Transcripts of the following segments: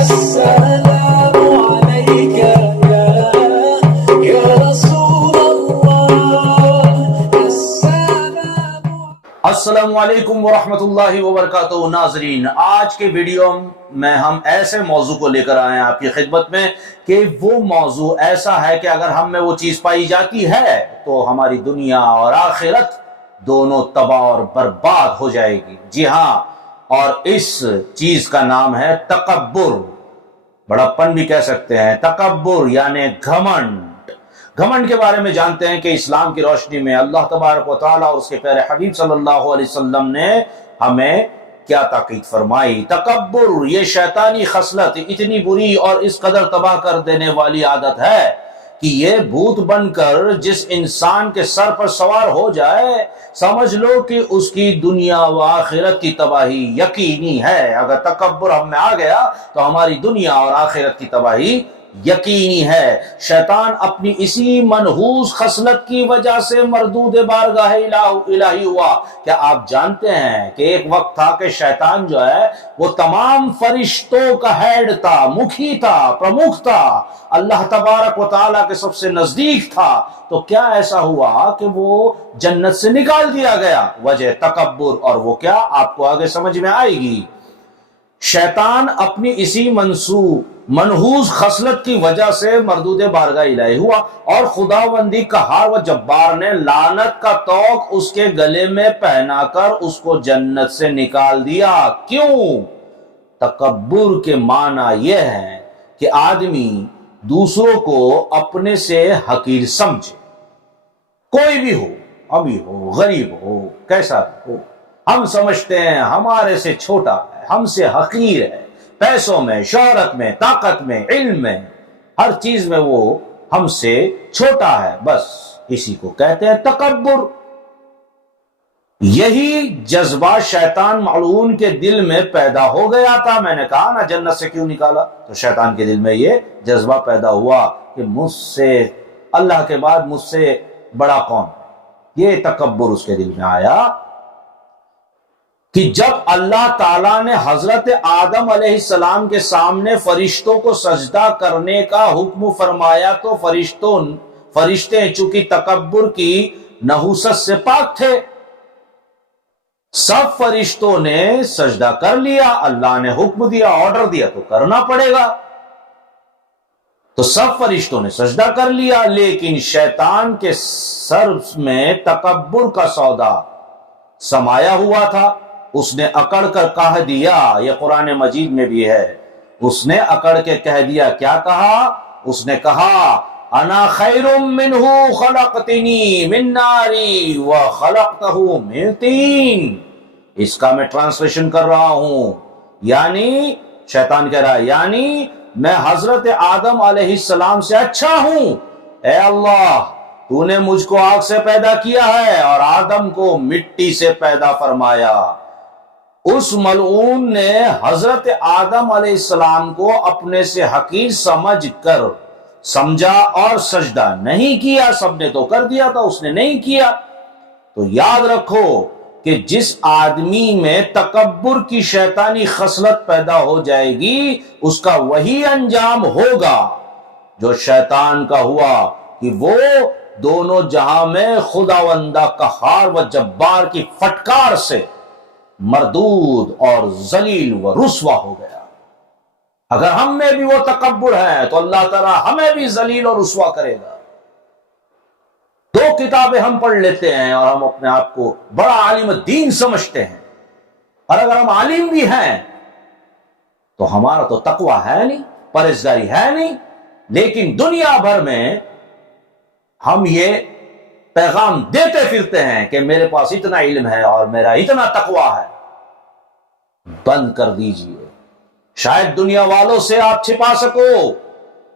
السلام عليك يا رسول الله السلام علیکم ورحمۃ اللہ وبرکاتہ۔ ناظرین، آج کے ویڈیو میں ہم ایسے موضوع کو لے کر آئے ہیں آپ کی خدمت میں کہ وہ موضوع ایسا ہے کہ اگر ہم میں وہ چیز پائی جاتی ہے تو ہماری دنیا اور آخرت دونوں تباہ اور برباد ہو جائے گی۔ جی ہاں، اور اس چیز کا نام ہے تکبر، بڑپن بھی کہہ سکتے ہیں۔ تکبر یعنی گھمنڈ۔ گھمنڈ کے بارے میں جانتے ہیں کہ اسلام کی روشنی میں اللہ تبارک و تعالیٰ اور اس کے پیارے حبیب صلی اللہ علیہ وسلم نے ہمیں کیا تاکید فرمائی۔ تکبر یہ شیطانی خصلت اتنی بری اور اس قدر تباہ کر دینے والی عادت ہے کہ یہ بھوت بن کر جس انسان کے سر پر سوار ہو جائے، سمجھ لو کہ اس کی دنیا و آخرت کی تباہی یقینی ہے۔ اگر تکبر ہم میں آ گیا تو ہماری دنیا اور آخرت کی تباہی یقینی ہے۔ شیطان اپنی اسی منحوس خصلت کی وجہ سے مردود بارگاہ الہی ہوا۔ کیا آپ جانتے ہیں کہ ایک وقت تھا کہ شیطان جو ہے وہ تمام فرشتوں کا ہیڈ تھا، مکھی تھا، پرمکھ تھا، اللہ تبارک و تعالیٰ کے سب سے نزدیک تھا۔ تو کیا ایسا ہوا کہ وہ جنت سے نکال دیا گیا؟ وجہ تکبر، اور وہ کیا آپ کو آگے سمجھ میں آئے گی۔ شیطان اپنی اسی منحوس خصلت کی وجہ سے مردود بارگاہ الہی ہوا، اور خداوندی قہار و جبار نے لعنت کا طوق اس کے گلے میں پہنا کر اس کو جنت سے نکال دیا۔ کیوں؟ تکبر کے معنی یہ ہے کہ آدمی دوسروں کو اپنے سے حقیر سمجھے، کوئی بھی ہو، ابھی ہو، غریب ہو، کیسا ہو، ہم سمجھتے ہیں ہمارے سے چھوٹا ہے، ہم سے حقیر ہے، پیسوں میں، شہرت میں، طاقت میں، علم میں، ہر چیز میں وہ ہم سے چھوٹا ہے۔ بس اسی کو کہتے ہیں تکبر۔ یہی جذبہ شیطان ملعون کے دل میں پیدا ہو گیا تھا۔ میں نے کہا نا جنت سے کیوں نکالا، تو شیطان کے دل میں یہ جذبہ پیدا ہوا کہ مجھ سے، اللہ کے بعد مجھ سے بڑا کون ہے۔ یہ تکبر اس کے دل میں آیا کہ جب اللہ تعالیٰ نے حضرت آدم علیہ السلام کے سامنے فرشتوں کو سجدہ کرنے کا حکم فرمایا تو فرشتے چونکہ تکبر کی نحوست سے پاک تھے، سب فرشتوں نے سجدہ کر لیا۔ اللہ نے حکم دیا، آرڈر دیا تو کرنا پڑے گا، تو سب فرشتوں نے سجدہ کر لیا۔ لیکن شیطان کے سر میں تکبر کا سودا سمایا ہوا تھا۔ اس نے اکڑ کر کہہ دیا، یہ قرآن مجید میں بھی ہے، اس نے اکڑ کے کہہ دیا، کیا کہا؟ اس نے کہا انا خیر منہ خلقتنی من نار وخلقتہ من طین۔ اس کا میں ٹرانسلیشن کر رہا ہوں، یعنی شیطان کہہ رہا ہے یعنی میں حضرت آدم علیہ السلام سے اچھا ہوں۔ اے اللہ، تو نے مجھ کو آگ سے پیدا کیا ہے اور آدم کو مٹی سے پیدا فرمایا۔ اس ملعون نے حضرت آدم علیہ السلام کو اپنے سے حقیر سمجھ کر سمجھا اور سجدہ نہیں کیا۔ سب نے تو کر دیا تھا، اس نے نہیں کیا۔ تو یاد رکھو کہ جس آدمی میں تکبر کی شیطانی خصلت پیدا ہو جائے گی، اس کا وہی انجام ہوگا جو شیطان کا ہوا، کہ وہ دونوں جہاں میں خداوندہ قہار و جبار کی فٹکار سے مردود اور ذلیل و رسوا ہو گیا۔ اگر ہم میں بھی وہ تکبر ہے تو اللہ تعالیٰ ہمیں بھی ذلیل اور رسوا کرے گا۔ دو کتابیں ہم پڑھ لیتے ہیں اور ہم اپنے آپ کو بڑا عالم دین سمجھتے ہیں، اور اگر ہم عالم بھی ہیں تو ہمارا تو تقوی ہے نہیں، پرہیزگاری ہے نہیں، لیکن دنیا بھر میں ہم یہ پیغام دیتے پھرتے ہیں کہ میرے پاس اتنا علم ہے اور میرا اتنا تقوی ہے۔ بند کر دیجئے، شاید دنیا والوں سے آپ چھپا سکو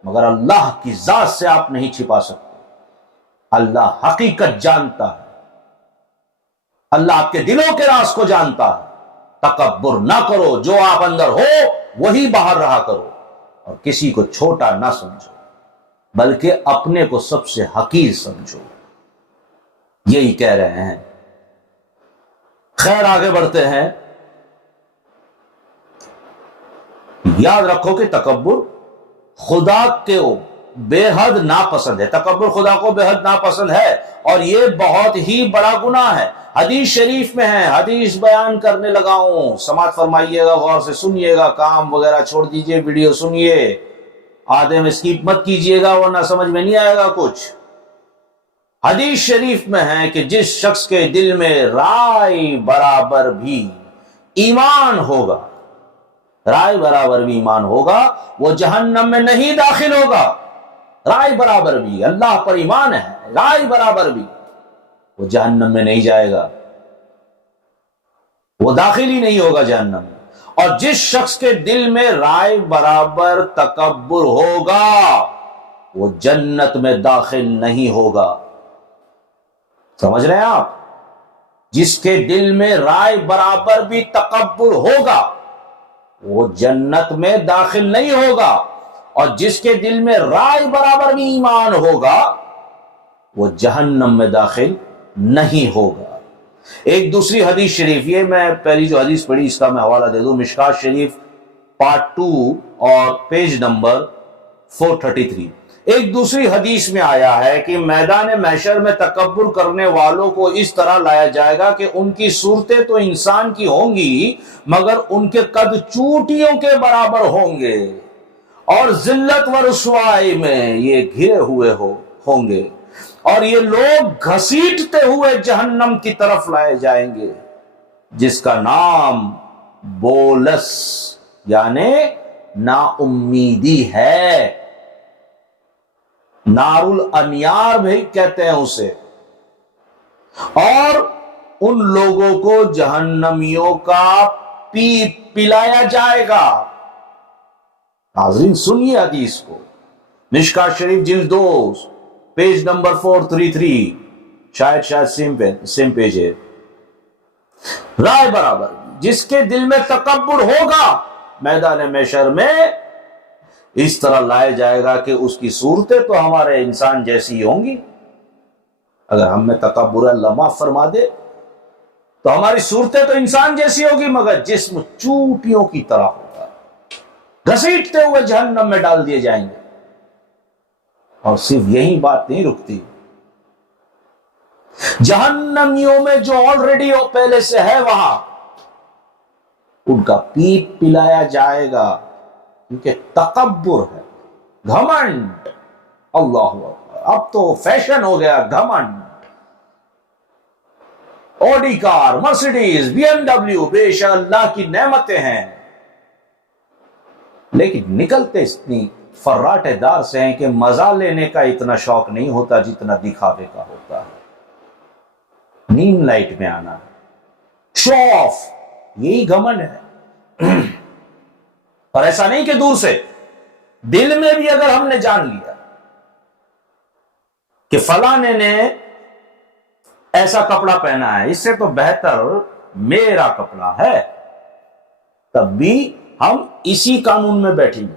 مگر اللہ کی ذات سے آپ نہیں چھپا سکتے۔ اللہ حقیقت جانتا ہے، اللہ آپ کے دلوں کے راز کو جانتا ہے۔ تکبر نہ کرو، جو آپ اندر ہو وہی باہر رہا کرو، اور کسی کو چھوٹا نہ سمجھو بلکہ اپنے کو سب سے حقیر سمجھو۔ یہی کہہ رہے ہیں۔ خیر، آگے بڑھتے ہیں۔ یاد رکھو کہ تکبر خدا کے بے حد ناپسند ہے، تکبر خدا کو بے حد ناپسند ہے، اور یہ بہت ہی بڑا گناہ ہے۔ حدیث شریف میں ہے، حدیث بیان کرنے لگا ہوں، سماعت فرمائیے گا، غور سے سنیے گا، کام وغیرہ چھوڑ دیجئے، ویڈیو سنیے، آدھے میں اسکیپ مت کیجئے گا ورنہ سمجھ میں نہیں آئے گا کچھ۔ حدیث شریف میں ہے کہ جس شخص کے دل میں رائے برابر بھی ایمان ہوگا، رائے برابر بھی ایمان ہوگا، وہ جہنم میں نہیں داخل ہوگا۔ رائے برابر بھی، اللہ پر ایمان ہے، رائے برابر بھی، وہ جہنم میں نہیں جائے گا، وہ داخل ہی نہیں ہوگا جہنم میں۔ اور جس شخص کے دل میں رائے برابر تکبر ہوگا وہ جنت میں داخل نہیں ہوگا۔ سمجھ رہے ہیں آپ؟ جس کے دل میں رائے برابر بھی تکبر ہوگا وہ جنت میں داخل نہیں ہوگا، اور جس کے دل میں رائے برابر بھی ایمان ہوگا وہ جہنم میں داخل نہیں ہوگا۔ ایک دوسری حدیث شریف، یہ میں پہلی جو حدیث پڑھی اس کا میں حوالہ دے دوں، مشکات شریف پارٹ 2 اور پیج نمبر 433۔ ایک دوسری حدیث میں آیا ہے کہ میدان محشر میں تکبر کرنے والوں کو اس طرح لایا جائے گا کہ ان کی صورتیں تو انسان کی ہوں گی مگر ان کے قد چونٹیوں کے برابر ہوں گے، اور ذلت و رسوائی میں یہ گھرے ہوئے ہوں گے، اور یہ لوگ گھسیٹتے ہوئے جہنم کی طرف لائے جائیں گے، جس کا نام بولس یعنی نا امیدی ہے، نار الانیار بھی کہتے ہیں اسے۔ اور ان لوگوں کو جہنمیوں کا پیپ پلایا جائے گا۔ ناظرین سنیے حدیث کو، مشکات شریف جلد 2 پیج نمبر 433، شاید سیم پیج ہے۔ رائے برابر، جس کے دل میں تکبر ہوگا میدان محشر میں اس طرح لائے جائے گا کہ اس کی صورتیں تو ہمارے انسان جیسی ہوں گی۔ اگر ہم میں تکبر اللہ معاف فرما دے تو ہماری صورتیں تو انسان جیسی ہوگی مگر جسم چونٹیوں کی طرح ہوگا، گھسیٹتے ہوئے جہنم میں ڈال دیے جائیں گے۔ اور صرف یہی بات نہیں رکتی، جہنمیوں میں جو آلریڈی پہلے سے ہے وہاں ان کا پیپ پلایا جائے گا، کیونکہ تکبر ہے، گھمنڈ۔ اللہ اکبر، اب تو فیشن ہو گیا گھمنڈ، اوڈی کار، مرسیڈیز، بی ایم ڈبلیو، بے شک اللہ کی نعمتیں ہیں، لیکن نکلتے اتنی فراٹے دار سے ہیں کہ مزہ لینے کا اتنا شوق نہیں ہوتا جتنا دکھاوے کا ہوتا ہے۔ نیم لائٹ میں آنا، شو آف، یہی گھمنڈ ہے۔ اور ایسا نہیں کہ دور سے، دل میں بھی اگر ہم نے جان لیا کہ فلاں نے ایسا کپڑا پہنا ہے، اس سے تو بہتر میرا کپڑا ہے، تب بھی ہم اسی قانون میں بیٹھیں گے،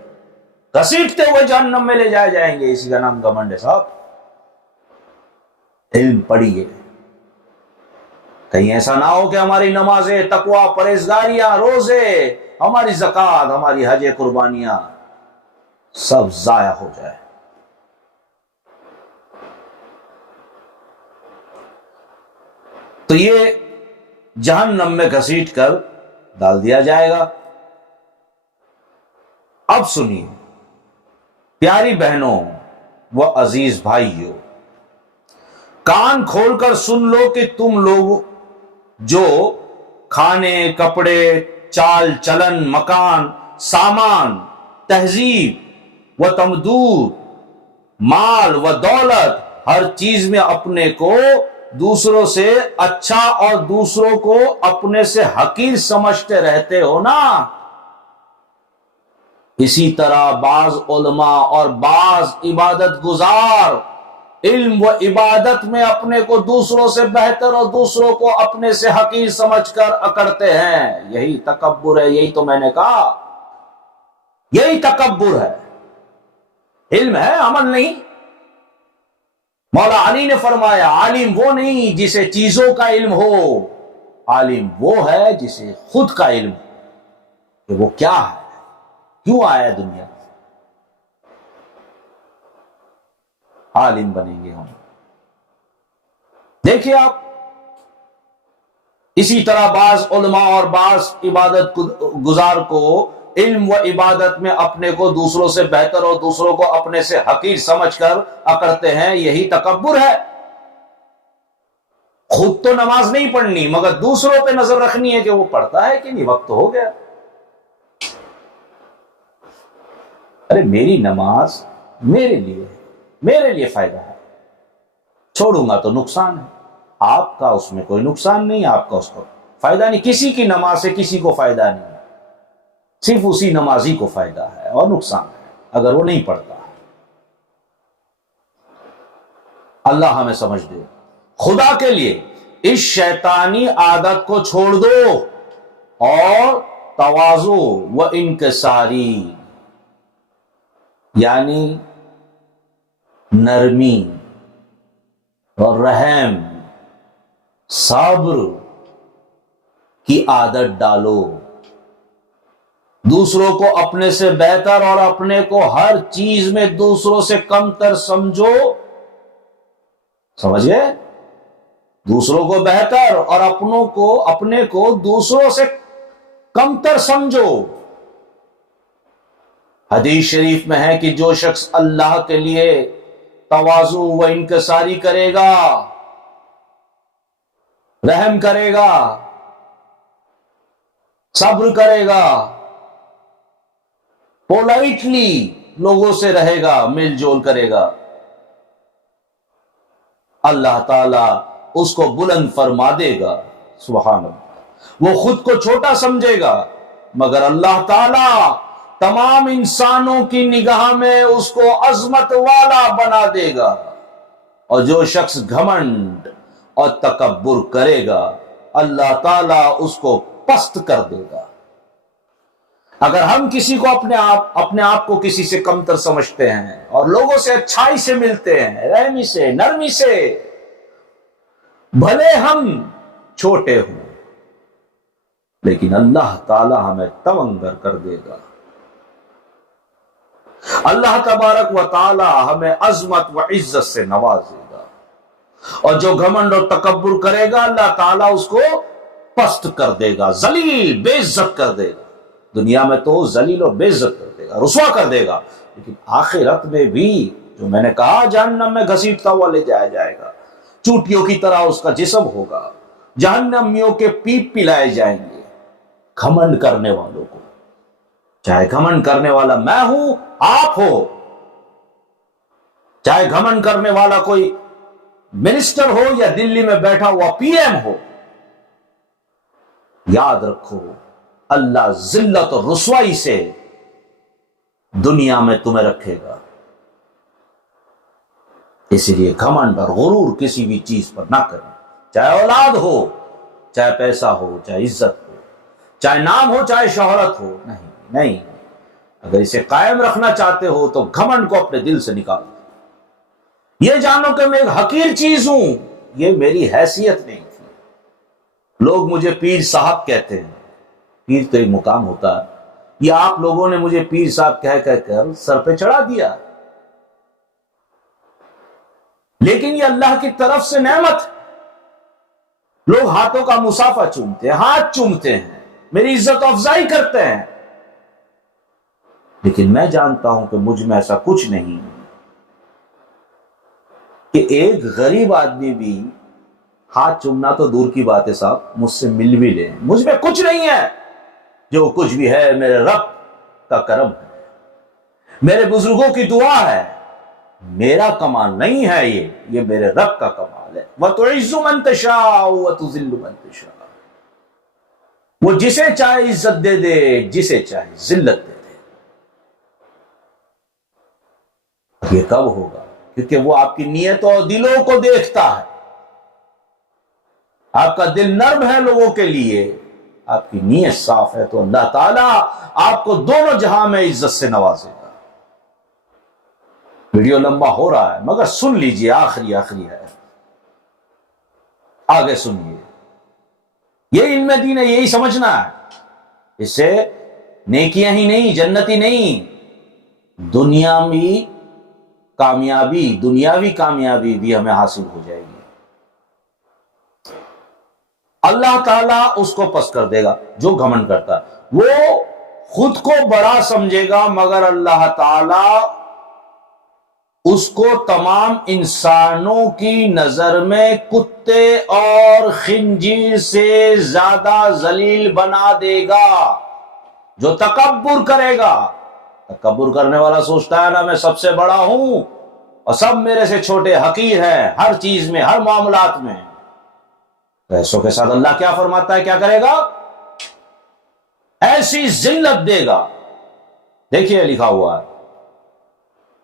گھسیٹتے ہوئے جہنم میں لے جائے جائیں گے۔ اسی کا نام گھمنڈ ہے صاحب۔ علم پڑھیے، کہیں ایسا نہ ہو کہ ہماری نمازیں، تقوی، پرہیزگاریاں، روزے، ہماری زکوٰۃ، ہماری حج، قربانیاں سب ضائع ہو جائے۔ تو یہ جہنم میں گھسیٹ کر ڈال دیا جائے گا۔ اب سنیے پیاری بہنوں و عزیز بھائیوں، کان کھول کر سن لو کہ تم لوگ جو کھانے، کپڑے، چال چلن، مکان، سامان، تہذیب و تمدود، مال و دولت، ہر چیز میں اپنے کو دوسروں سے اچھا اور دوسروں کو اپنے سے حقیر سمجھتے رہتے ہو نا، اسی طرح بعض علماء اور بعض عبادت گزار علم و عبادت میں اپنے کو دوسروں سے بہتر اور دوسروں کو اپنے سے حقیر سمجھ کر اکڑتے ہیں۔ یہی تکبر ہے، یہی تو میں نے کہا، یہی تکبر ہے۔ علم ہے، عمل نہیں۔ مولا علی نے فرمایا عالم وہ نہیں جسے چیزوں کا علم ہو، عالم وہ ہے جسے خود کا علم کہ وہ کیا ہے، کیوں آیا ہے دنیا؟ عالم بنیں گے ہم. دیکھیے آپ، اسی طرح بعض علماء اور بعض عبادت گزار کو علم و عبادت میں اپنے کو دوسروں سے بہتر اور دوسروں کو اپنے سے حقیر سمجھ کر اکڑتے ہیں. یہی تکبر ہے. خود تو نماز نہیں پڑھنی، مگر دوسروں پہ نظر رکھنی ہے کہ وہ پڑھتا ہے کہ نہیں، وقت ہو گیا. ارے میری نماز میرے لیے فائدہ ہے، چھوڑوں گا تو نقصان ہے. آپ کا اس میں کوئی نقصان نہیں، آپ کا اس کو فائدہ نہیں. کسی کی نماز سے کسی کو فائدہ نہیں، صرف اسی نمازی کو فائدہ ہے اور نقصان ہے اگر وہ نہیں پڑھتا. اللہ ہمیں سمجھ دے. خدا کے لیے اس شیطانی عادت کو چھوڑ دو اور تواضع و انکساری، یعنی نرمی اور رحم صبر کی عادت ڈالو. دوسروں کو اپنے سے بہتر اور اپنے کو ہر چیز میں دوسروں سے کم تر سمجھو. سمجھ گئے؟ دوسروں کو بہتر اور اپنے کو دوسروں سے کم تر سمجھو. حدیث شریف میں ہے کہ جو شخص اللہ کے لیے تواضع و انکساری کرے گا، رحم کرے گا، صبر کرے گا، پولائٹلی لوگوں سے رہے گا، مل جول کرے گا، اللہ تعالی اس کو بلند فرما دے گا. سبحان اللہ. وہ خود کو چھوٹا سمجھے گا مگر اللہ تعالی تمام انسانوں کی نگاہ میں اس کو عظمت والا بنا دے گا. اور جو شخص گھمنڈ اور تکبر کرے گا اللہ تعالی اس کو پست کر دے گا. اگر ہم کسی کو اپنے آپ کو کسی سے کمتر سمجھتے ہیں اور لوگوں سے اچھائی سے ملتے ہیں، رحمی سے، نرمی سے، بھلے ہم چھوٹے ہوں لیکن اللہ تعالی ہمیں تونگر کر دے گا. اللہ تبارک و تعالی ہمیں عظمت و عزت سے نوازے گا. اور جو گھمنڈ اور تکبر کرے گا اللہ تعالیٰ اس کو پست کر دے گا، ذلیل، بے عزت کر دے گا. دنیا میں تو ذلیل اور بے عزت کر دے گا، رسوا کر دے گا. لیکن آخرت میں بھی جو میں نے کہا جہنم میں گھسیٹتا ہوا لے جایا جائے گا، چوٹیوں کی طرح اس کا جسم ہوگا، جہنمیوں کے پیپ پلائے جائیں گے گھمنڈ کرنے والوں کو. چاہے گھمنڈ کرنے والا میں ہوں، آپ ہو، چاہے گھمنڈ کرنے والا کوئی منسٹر ہو یا دلی میں بیٹھا ہوا پی ایم ہو، یاد رکھو اللہ ذلت اور رسوائی سے دنیا میں تمہیں رکھے گا. اسی لیے گھمنڈ اور غرور کسی بھی چیز پر نہ کریں، چاہے اولاد ہو، چاہے پیسہ ہو، چاہے عزت ہو، چاہے نام ہو، چاہے شہرت ہو. نہیں، اگر اسے قائم رکھنا چاہتے ہو تو گھمنڈ کو اپنے دل سے نکال دو. یہ جانو کہ میں ایک حقیر چیز ہوں، یہ میری حیثیت نہیں تھی. لوگ مجھے پیر صاحب کہتے ہیں. پیر تو ایک مقام ہوتا ہے. یہ آپ لوگوں نے مجھے پیر صاحب کہہ کر سر پہ چڑھا دیا، لیکن یہ اللہ کی طرف سے نعمت. لوگ ہاتھوں کا مصافحہ چومتے ہیں، ہاتھ چومتے ہیں، میری عزت افزائی کرتے ہیں، لیکن میں جانتا ہوں کہ مجھ میں ایسا کچھ نہیں کہ ایک غریب آدمی بھی ہاتھ چومنا تو دور کی بات ہے صاحب، مجھ سے مل بھی لیں. مجھ میں کچھ نہیں ہے، جو کچھ بھی ہے میرے رب کا کرم ہے، میرے بزرگوں کی دعا ہے. میرا کمال نہیں ہے، یہ میرے رب کا کمال ہے. وَتُعِزُّ مَن تَشَاءُ وَتُذِلُّ مَن تَشَاءُ. وہ جسے چاہے عزت دے دے، جسے چاہے ذلت دے دے. یہ کب ہوگا؟ کیونکہ وہ آپ کی نیتوں اور دلوں کو دیکھتا ہے. آپ کا دل نرم ہے لوگوں کے لیے، آپ کی نیت صاف ہے، تو اللہ تعالیٰ آپ کو دونوں جہاں میں عزت سے نوازے گا. ویڈیو لمبا ہو رہا ہے مگر سن لیجئے، آخری ہے، آگے سنیے. یہ علم دین ہے، یہی سمجھنا ہے. اس سے نیکیاں ہی نہیں، جنت ہی نہیں، دنیاوی کامیابی بھی ہمیں حاصل ہو جائے گی۔ اللہ تعالیٰ اس کو پس کر دے گا جو گھمنڈ کرتا ہے، وہ خود کو بڑا سمجھے گا، مگر اللہ تعالیٰ اس کو تمام انسانوں کی نظر میں کتے اور خنزیر سے زیادہ ذلیل بنا دے گا۔ جو تکبر کرے گا، تکبر کرنے والا سوچتا ہے نا میں سب سے بڑا ہوں اور سب میرے سے چھوٹے حقیر ہیں، ہر چیز میں، ہر معاملات میں، ایسوں کے ساتھ اللہ کیا فرماتا ہے، کیا کرے گا؟ ایسی ذلت دے گا۔ دیکھیے لکھا ہوا ہے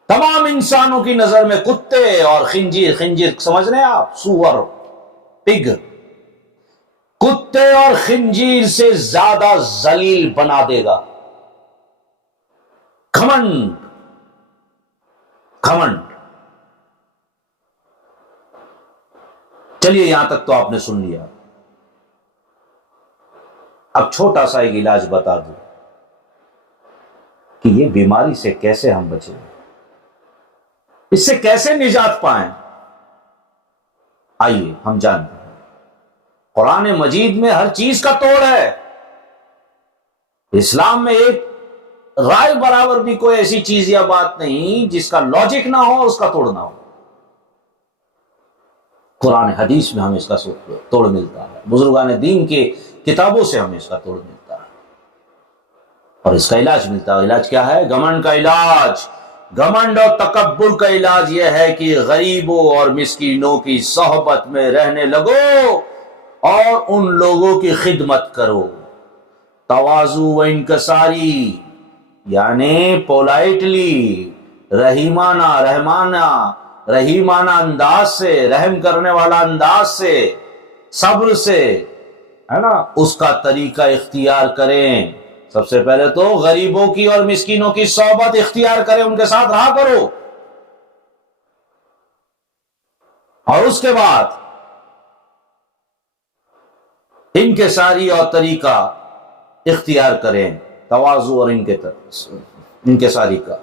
تمام انسانوں کی نظر میں کتے اور خنزیر سمجھ رہے ہیں آپ، سور، پگ، کتے اور خنزیر سے زیادہ ذلیل بنا دے گا۔ گھمنڈ، چلیے یہاں تک تو آپ نے سن لیا، اب چھوٹا سا ایک علاج بتا دوں کہ یہ بیماری سے کیسے ہم بچیں، اس سے کیسے نجات پائیں۔ آئیے ہم جانتے ہیں قرآن مجید میں ہر چیز کا توڑ ہے۔ اسلام میں ایک رائے برابر بھی کوئی ایسی چیز یا بات نہیں جس کا لاجک نہ ہو، اس کا توڑ نہ ہو۔ قرآن حدیث میں ہمیں اس کا توڑ ملتا ہے، بزرگان دین کے کتابوں سے ہمیں اس کا توڑ ملتا ہے، اور اس کا علاج ملتا ہے۔ علاج کیا ہے؟ گھمنڈ کا علاج، گھمنڈ اور تکبر کا علاج یہ ہے کہ غریبوں اور مسکینوں کی صحبت میں رہنے لگو اور ان لوگوں کی خدمت کرو۔ تواضع و انکساری یعنی پولائٹلی، رحیمانہ انداز سے، رحم کرنے والا انداز سے، صبر سے، ہے نا، اس کا طریقہ اختیار کریں۔ سب سے پہلے تو غریبوں کی اور مسکینوں کی صحبت اختیار کریں، ان کے ساتھ رہا کرو، اور اس کے بعد انکساری اور طریقہ اختیار کریں، تواضع اور انکساری کا،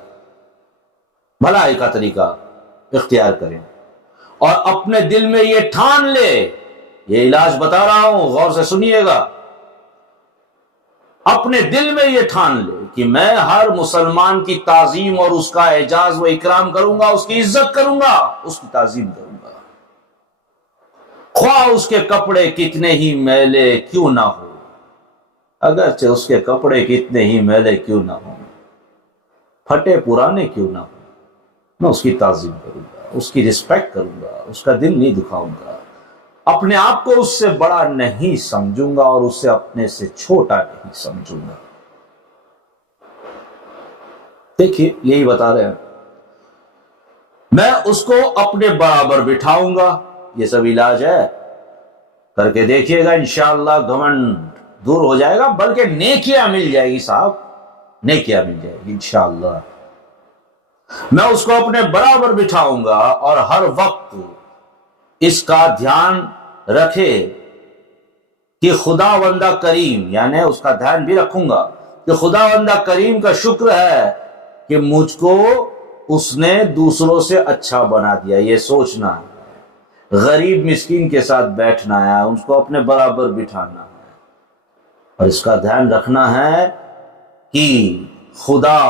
بھلائی کا طریقہ اختیار کریں، اور اپنے دل میں یہ ٹھان لے، یہ علاج بتا رہا ہوں غور سے سنیے گا، اپنے دل میں یہ ٹھان لے کہ میں ہر مسلمان کی تعظیم اور اس کا اعزاز و اکرام کروں گا، اس کی عزت کروں گا، اس کی تعظیم کروں گا، خواہ اس کے کپڑے کتنے ہی میلے کیوں نہ ہو، اگرچہ اس کے کپڑے کتنے ہی میلے کیوں نہ ہوں، پھٹے پرانے کیوں نہ ہوں، میں اس کی تعظیم کروں گا، اس کی رسپیکٹ کروں گا، اس کا دل نہیں دکھاؤں گا، اپنے آپ کو اس سے بڑا نہیں سمجھوں گا اور اسے اپنے سے چھوٹا نہیں سمجھوں گا۔ دیکھیے یہی بتا رہے ہیں، میں اس کو اپنے برابر بٹھاؤں گا، یہ سب علاج ہے، کر کے دیکھیے گا انشاءاللہ گھمنڈ دور ہو جائے گا، بلکہ نیکیاں مل جائے گی صاحب، نیکیاں مل جائے گی انشاءاللہ۔ میں اس کو اپنے برابر بٹھاؤں گا اور ہر وقت اس کا دھیان رکھے کہ خداوندہ کریم، یعنی اس کا دھیان بھی رکھوں گا کہ خداوندہ کریم کا شکر ہے کہ مجھ کو اس نے دوسروں سے اچھا بنا دیا۔ یہ سوچنا ہے، غریب مسکین کے ساتھ بیٹھنا ہے، اس کو اپنے برابر بٹھانا ہے، اور اس کا دھیان رکھنا ہے کہ خدا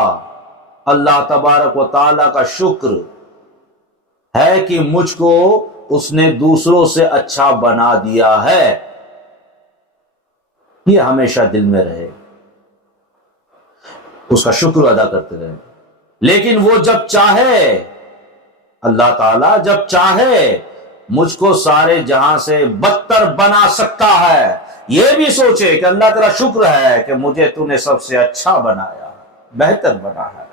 اللہ تبارک و تعالی کا شکر ہے کہ مجھ کو اس نے دوسروں سے اچھا بنا دیا ہے، یہ ہمیشہ دل میں رہے، اس کا شکر ادا کرتے رہے۔ لیکن وہ جب چاہے، اللہ تعالیٰ جب چاہے مجھ کو سارے جہاں سے بدتر بنا سکتا ہے، یہ بھی سوچے کہ اللہ تیرا شکر ہے کہ مجھے تو نے سب سے اچھا بنایا، بہتر بنا ہے،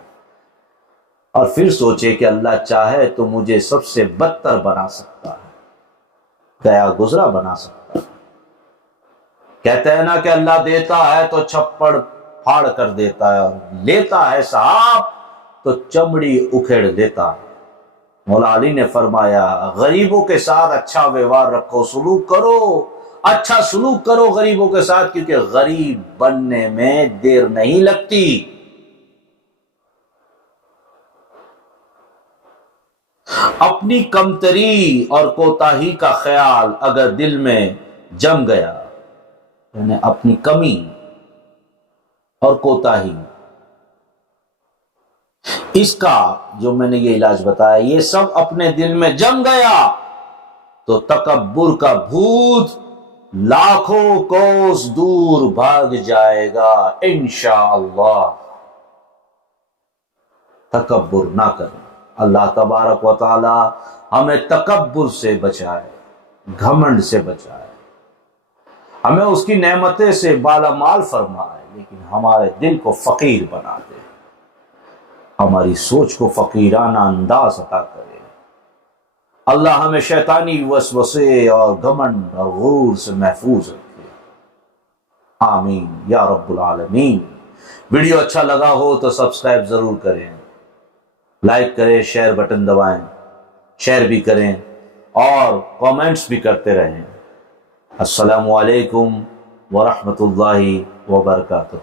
اور پھر سوچے کہ اللہ چاہے تو مجھے سب سے بدتر بنا سکتا ہے، گیا گزرا بنا سکتا ہے۔ کہتے ہیں نا کہ اللہ دیتا ہے تو چھپڑ پھاڑ کر دیتا ہے، اور لیتا ہے صاحب تو چمڑی اکھیڑ دیتا ہے۔ مولا علی نے فرمایا غریبوں کے ساتھ اچھا ویوہار رکھو، سلوک کرو، اچھا سلوک کرو غریبوں کے ساتھ، کیونکہ غریب بننے میں دیر نہیں لگتی۔ اپنی کمتری اور کوتاہی کا خیال اگر دل میں جم گیا، یعنی اپنی کمی اور کوتاہی، اس کا جو میں نے یہ علاج بتایا، یہ سب اپنے دل میں جم گیا تو تکبر کا بھوت لاکھوں کوس دور بھاگ جائے گا انشاءاللہ۔ تکبر نہ کریں۔ اللہ تبارک و تعالی ہمیں تکبر سے بچائے، گھمنڈ سے بچائے، ہمیں اس کی نعمتیں سے بالا مال فرمائے، لیکن ہمارے دل کو فقیر بنا دے، ہماری سوچ کو فقیرانہ انداز عطا کرے۔ اللہ ہمیں شیطانی وسوسے اور گھمنڈ اور غرور سے محفوظ رکھے، آمین یا رب العالمین۔ ویڈیو اچھا لگا ہو تو سبسکرائب ضرور کریں، لائک کریں، شیئر بٹن دبائیں، شیئر بھی کریں اور کامنٹس بھی کرتے رہیں۔ السلام علیکم ورحمۃ اللہ وبرکاتہ۔